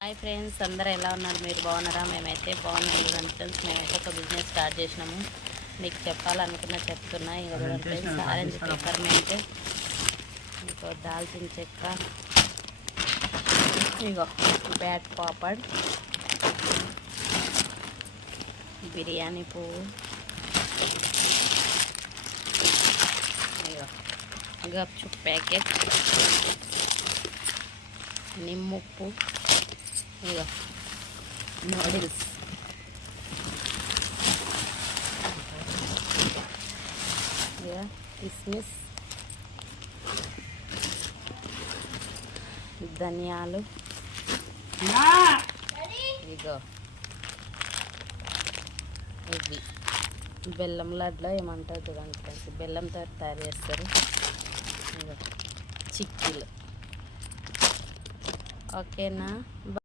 Hi friends, అందరూ ఎలా ఉన్నారు? మీరు బాగున్నారా? మేమైతే బాగున్నాం. చూడండి ఫ్రెండ్స్, మేమైతే ఒక బిజినెస్ స్టార్ట్ చేసినాము. మీకు చెప్పాలనుకున్నా చెప్తున్నా. ఇంకా చూడండి ఫ్రెండ్స్, ఆరెంజ్ పెప్పర్మెంట్, ఇంకో దాల్చిన చెక్క, ఇగో బ్యాట్ పాపడ్, బిర్యానీ పువ్వు, ఇగో గప్చుప్ ప్యాకెట్, నిమ్ముప్పు, ఇగో నూడిల్స్, ఇక కిస్మిస్, ధనియాలు, ఇగో ఇవి బెల్లం లడ్లో ఏమంటారు చూడండి ఫ్రెండ్స్, బెల్లంతో తయారు చేస్తారు. ఇగో చిక్కీలు. ఓకేనా?